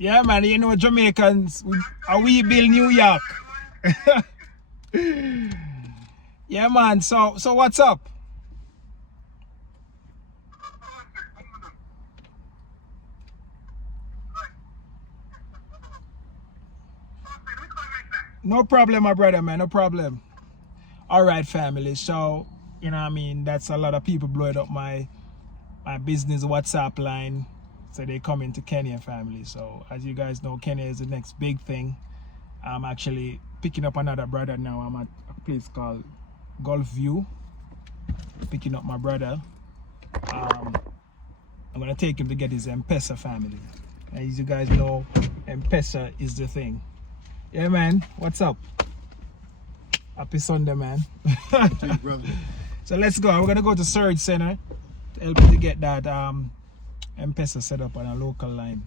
Yeah, man, you know Jamaicans, we build New York. Yeah, man. So what's up? No problem, my brother, man. No problem. All right, family. So you know, what I mean, that's a lot of people blowing up my business WhatsApp line. So they come into Kenya, family. So as you guys know, Kenya is the next big thing. I'm actually picking up another brother now. I'm at a place called Gulf View. Picking up my brother. I'm gonna take him to get his M-Pesa, family. As you guys know, M-Pesa is the thing. Yeah, man. What's up? Happy Sunday, man. Hey, brother. So let's go. We're gonna go to Surge Center to help you to get that M-Pesa set up on a local line.